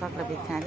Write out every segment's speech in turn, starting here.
hoặc là Việt Thái.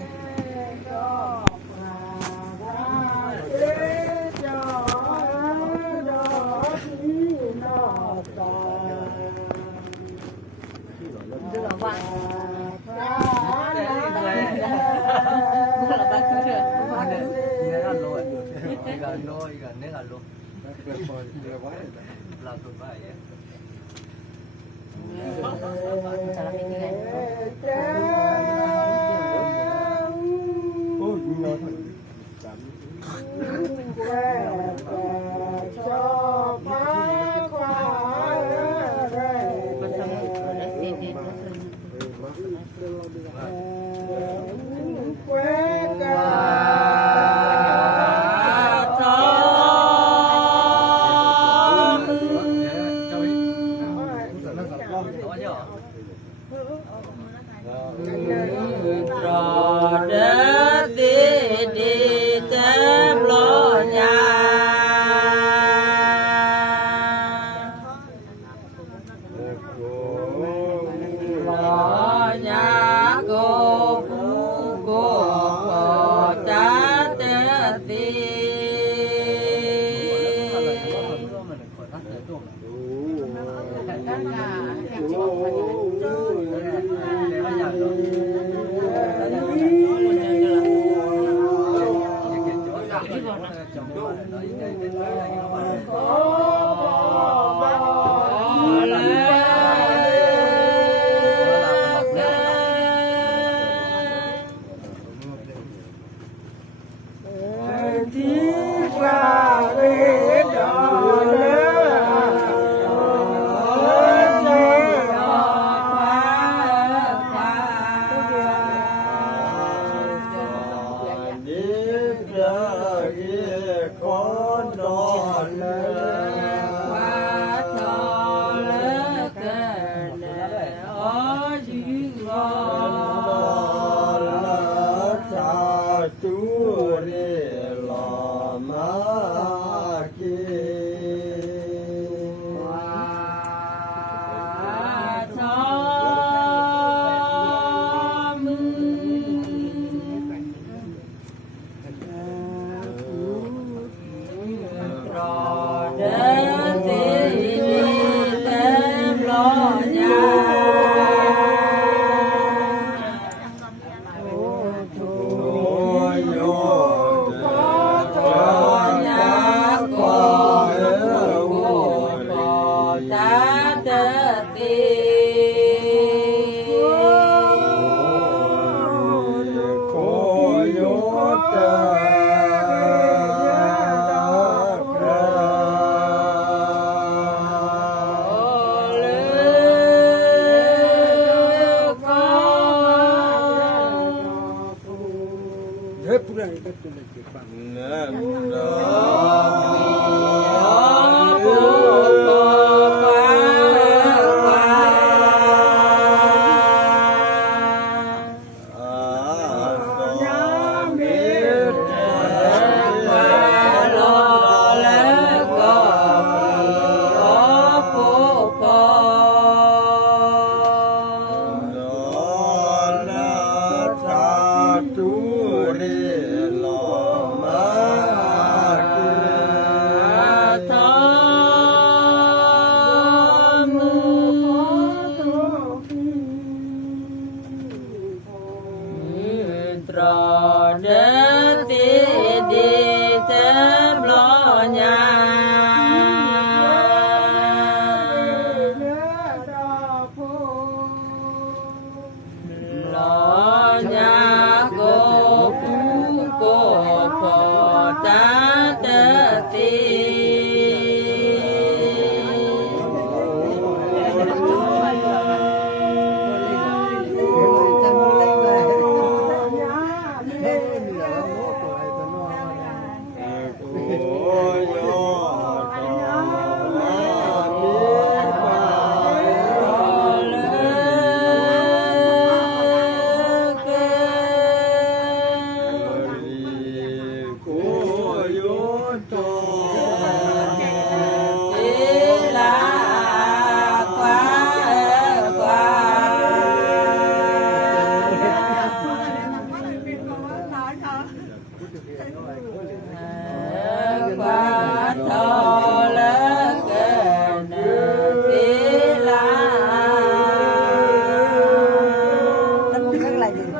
lại gì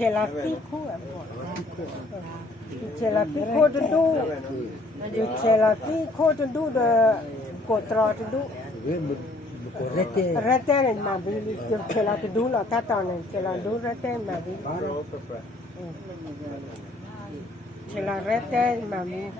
c'è la piccola c'è la piccola c'è la piccola da controllo rete ma vi c'è la la tata c'è la rete ma vi c'è la rete ma vi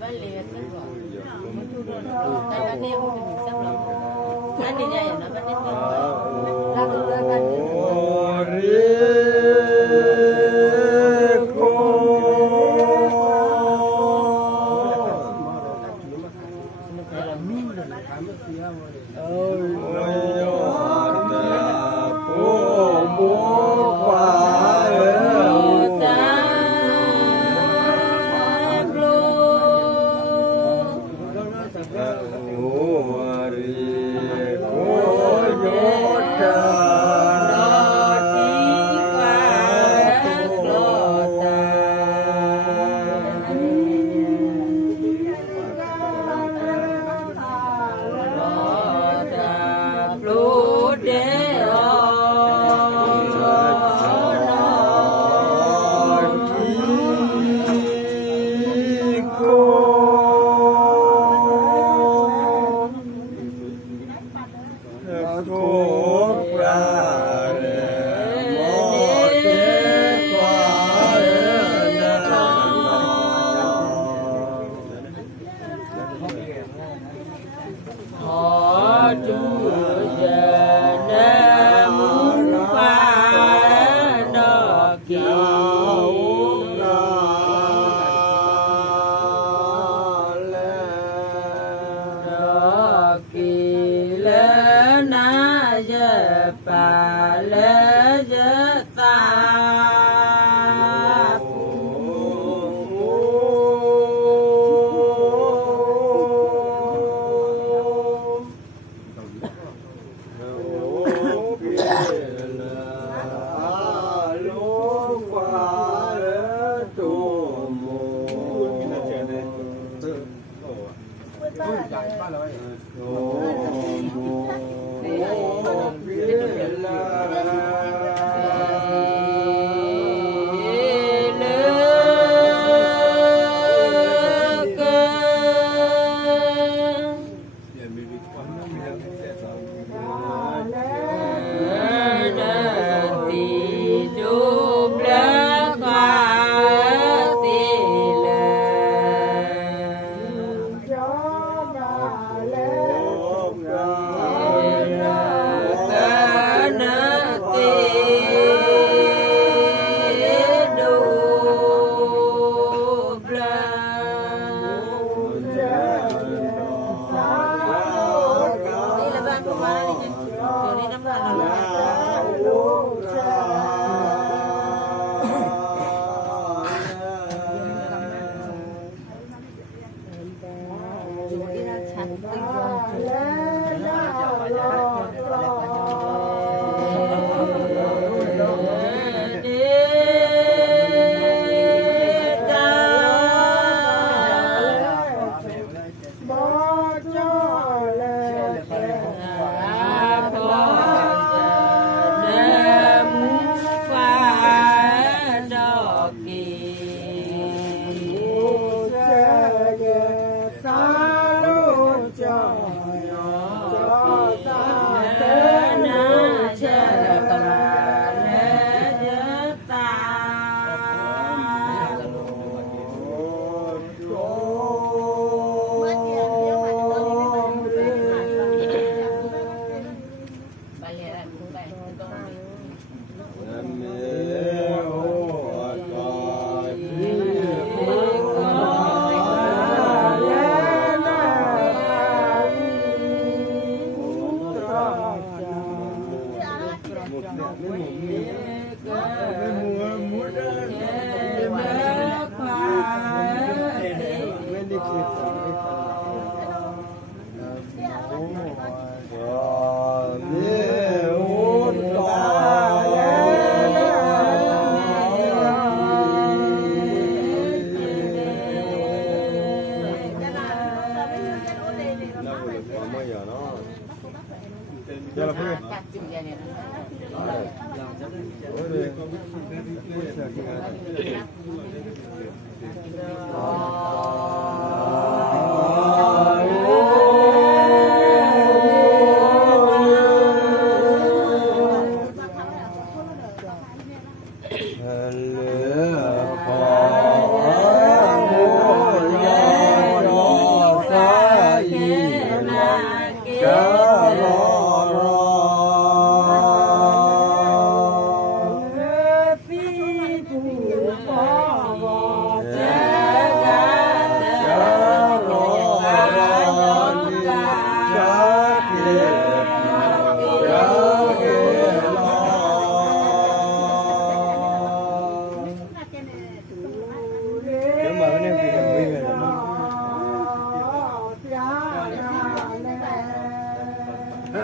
Hãy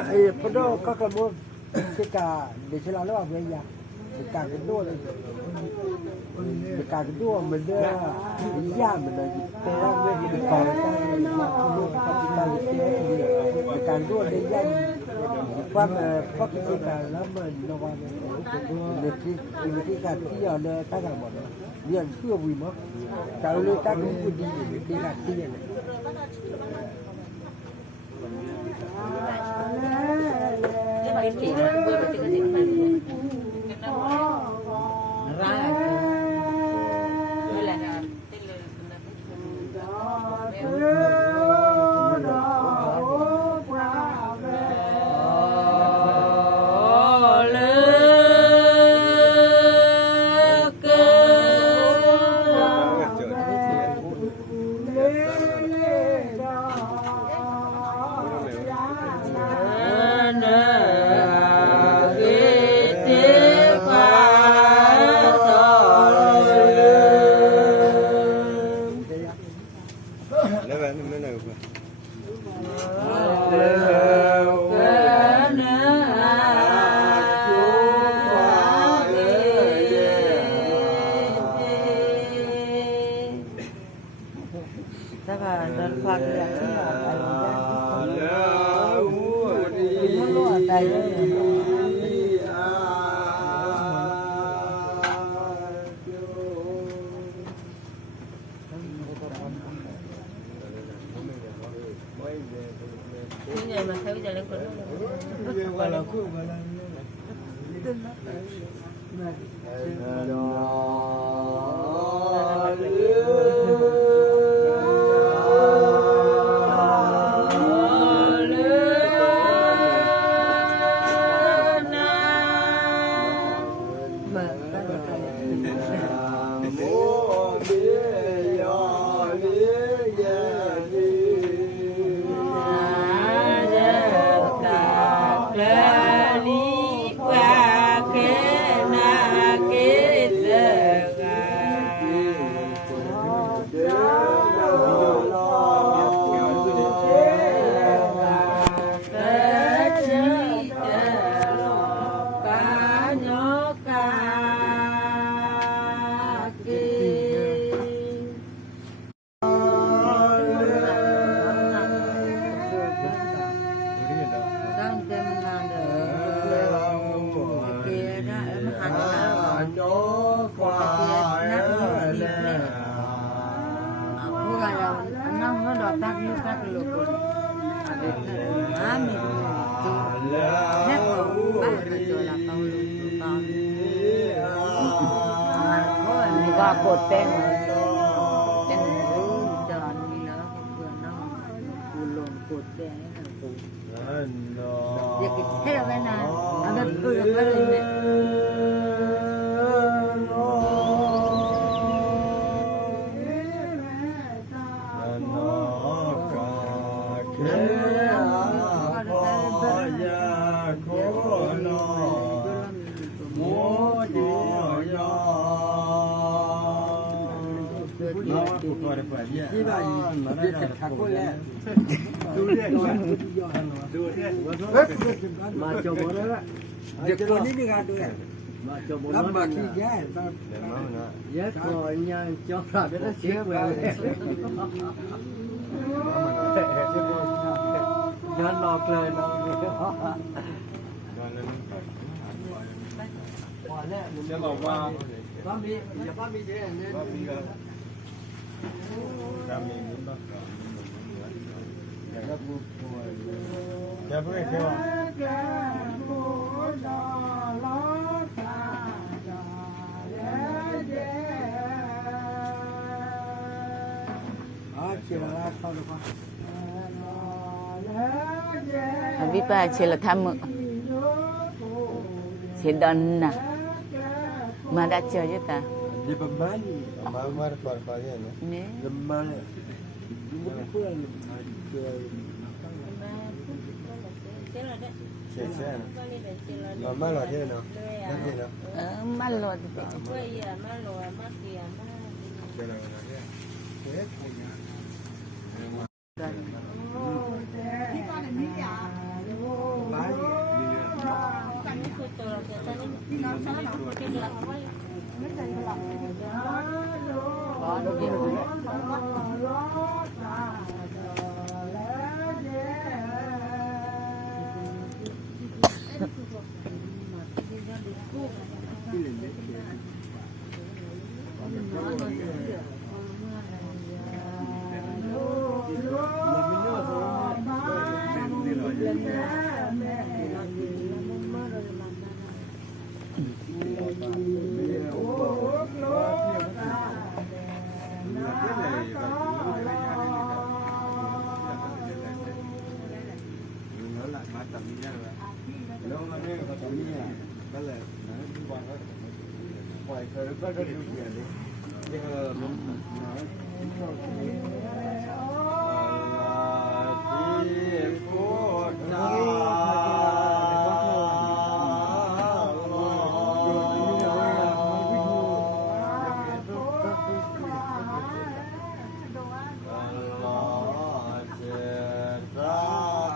Pada kakak kita di selalu apa ya? Kita kedua kita kedua benda dia benda kita ni kalau kita kita kedua dia apa kita lama nawan ini kita dia ada kakak mana dia tua bima kalau kita kedua dia dia cái bài chị nó vừa mới cái gì mà ra đây là tên mà thấy bây giờ lên quần và cột tên tên đòn như nó vừa nó cù lồn cột tên là cù giờ cái theo cái nào anh đã cười được cái gì này Đi vào đi khắc cô lẹ.ดูดิดูดิมาจบแล้วล่ะเด็กตัวนี้มีงานด้วยมาจบแล้วมาขี้แย่เยอะก่อนยังจบแล้วได้เสียไปย้อนหลอกเลยน้องจะบอกว่าป้ามีอย่าป้ามีเจ๊เนี่ยYa fue que va. biết ba chỉ là thăm chỉ đơn nè mà đã chơi chứ ta Di pembali. Amar parpanya ni. Lemah. Mama lo dia no. Nanti no. Malo.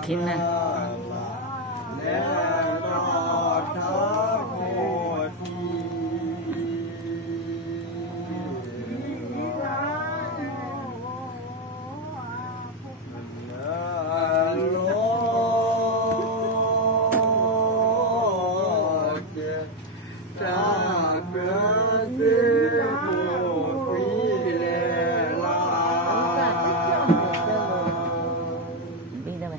กินนะนี่ได้ไหม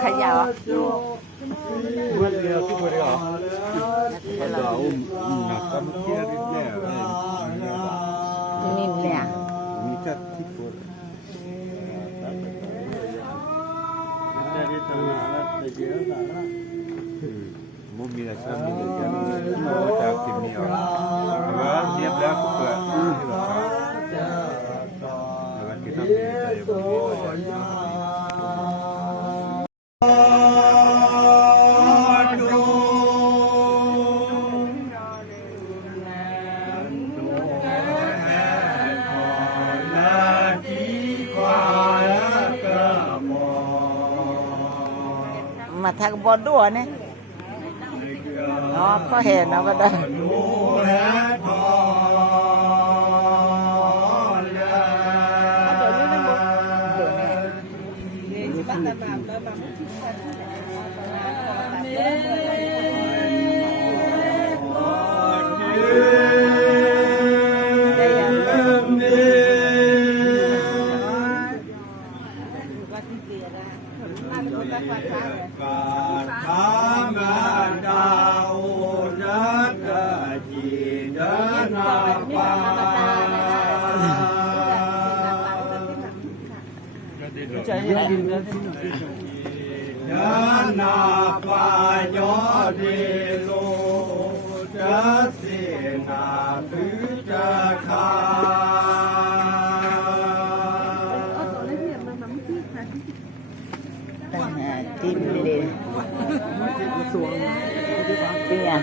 ขยาว นี่เนี่ย Mumia kami ni dia kita kimi orang. Orang dia berlaku ke. Orang kita dia boleh.มาทางบนด้วยเนี่ยอ๋อก็เห็นนะก็ได้ ยานาปายอเดโลจัสเสนาพุจคาtim đi đi à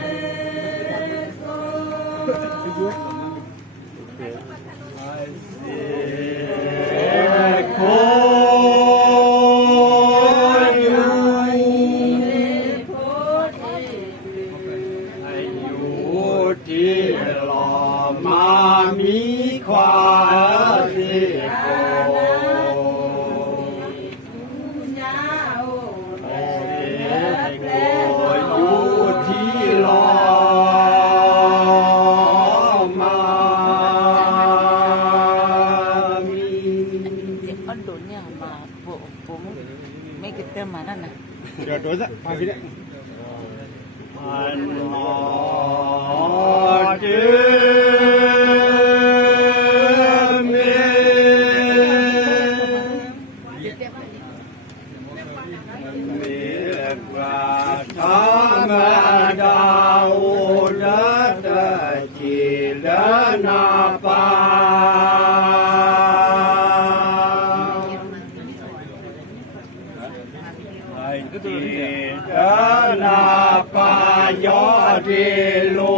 mấy cái tên mà đó nè rồi đối ra hai cái đấy na pa yo de lo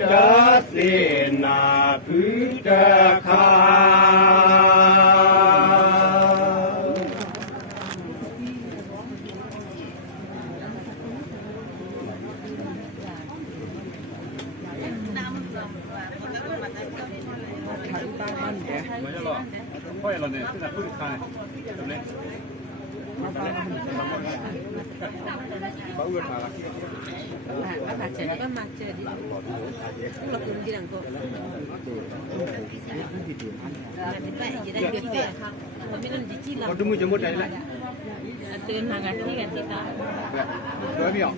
da se na pu da kha mới cho lo quay là này tức là cứ khai tầm này bagus malah. Apa aja? Apa macam di? Kalau turun di langkau. Baik, jadi biasa. Kami nanti dicila. Kau tunggu jemput dah lah. Turun hangat ni kan kita. Dua mio.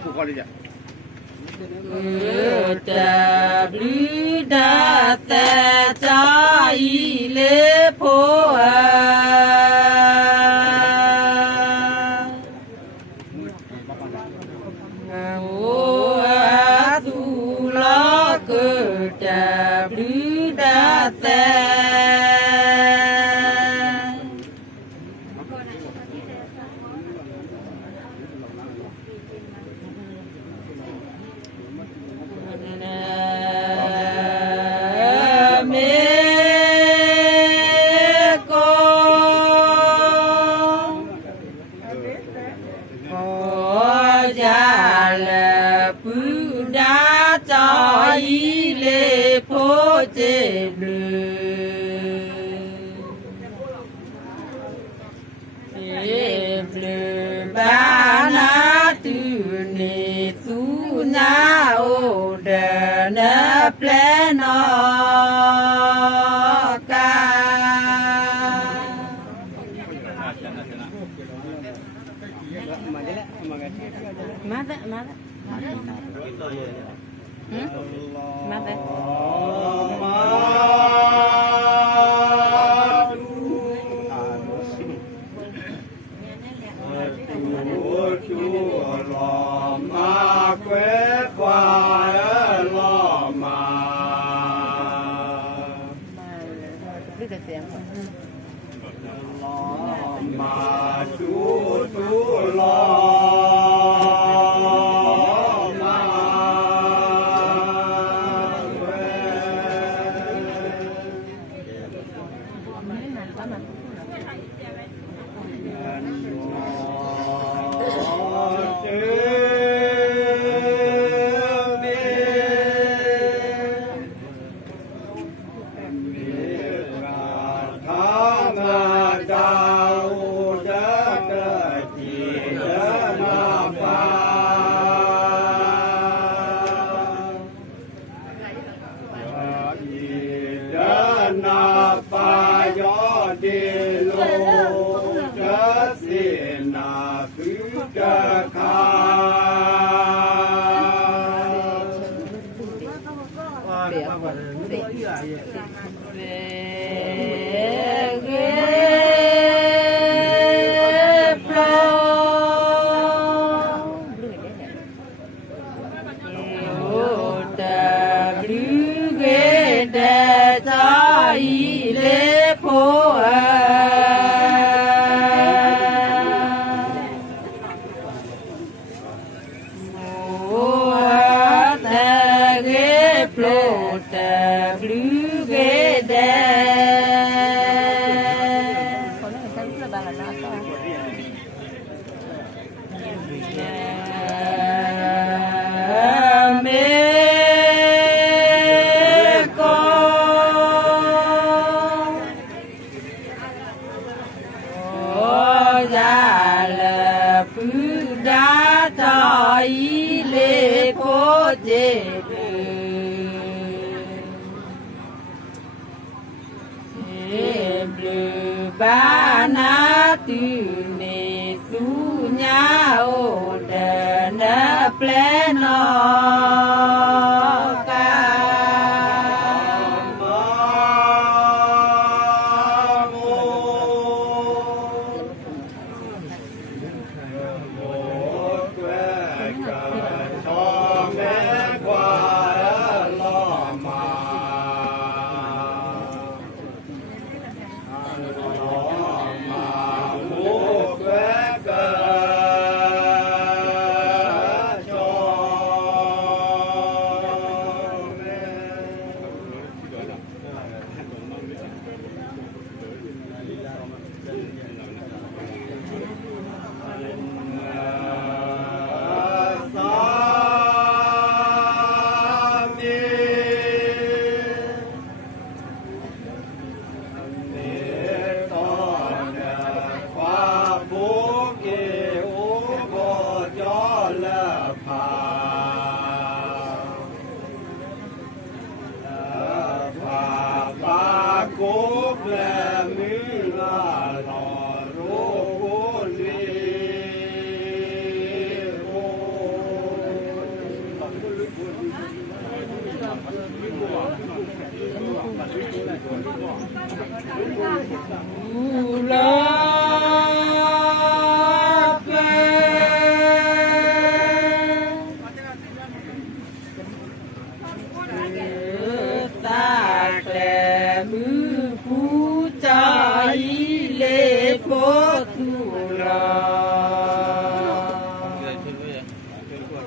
Pukul dia. Da ta cha y le pho a tu la ke da blu da ta Mata. บานาตุเนสุญาโอเดนะเปลนอกา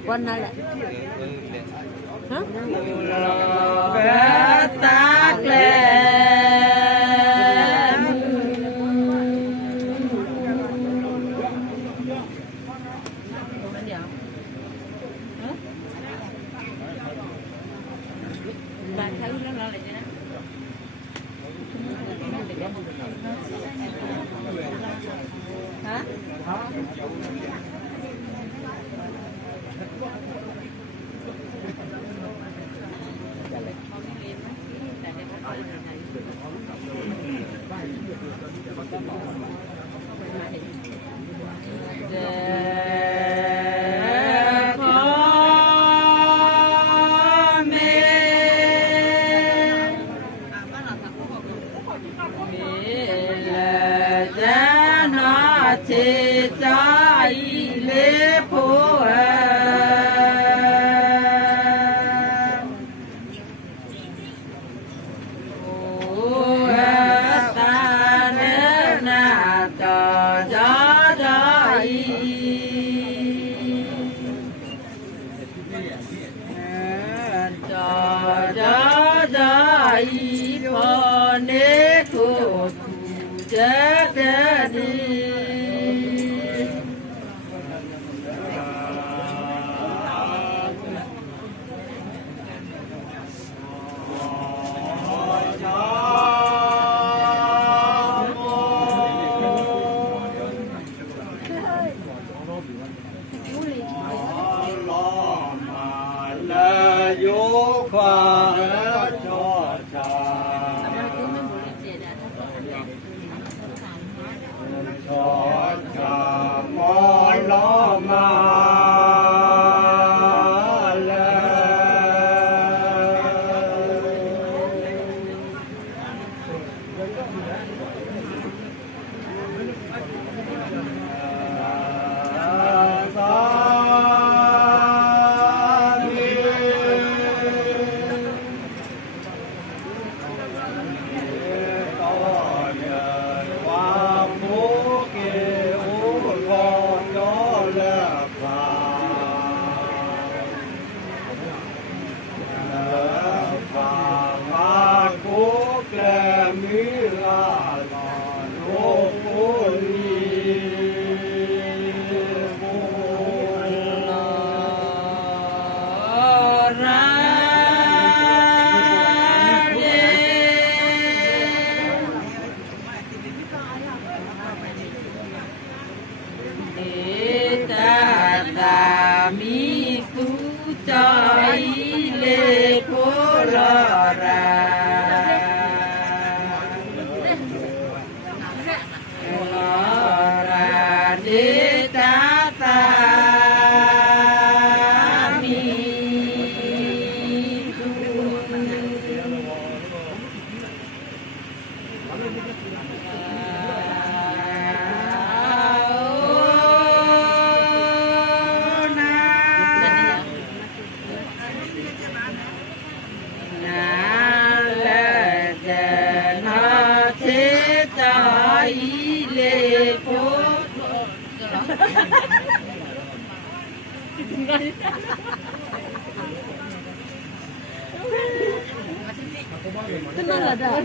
วันนั้นแหละฮะตากแลบ้านเขาเรื่องอะไรนะฮะ Tenang lah dah.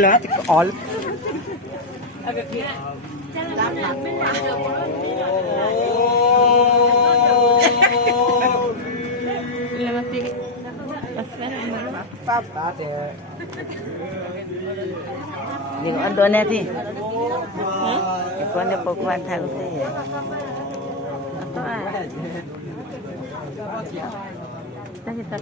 Lah all Những con đồ này thì cái con này bốc quan thằng thế ta chỉ tập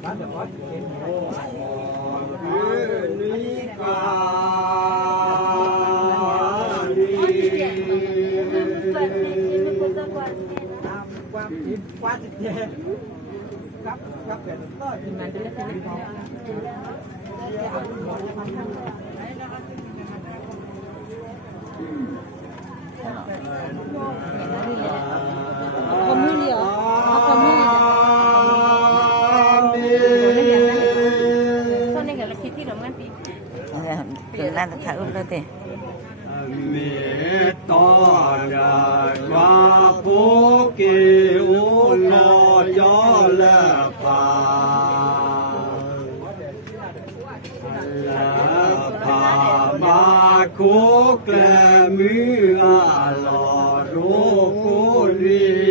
quá tuyệt vời cấp về đó thì mình đi Tương lai thả ướp lên thì mẹ to là qua phố kêu lo cho là bà ba cố kề mưa lò rô cố đi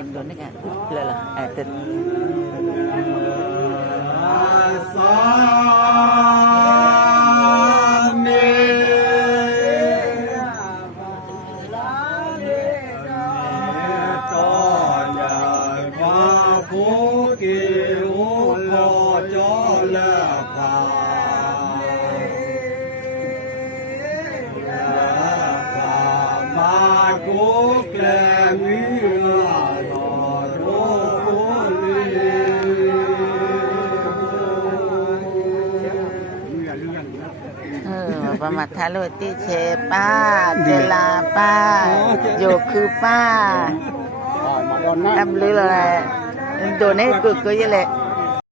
em đốn đấy cả là tìnhประมาทาโรติเชป้าเจลาป้าโยคือป้าทำหรืออะไรโดนให้กึกก็ยังแหละ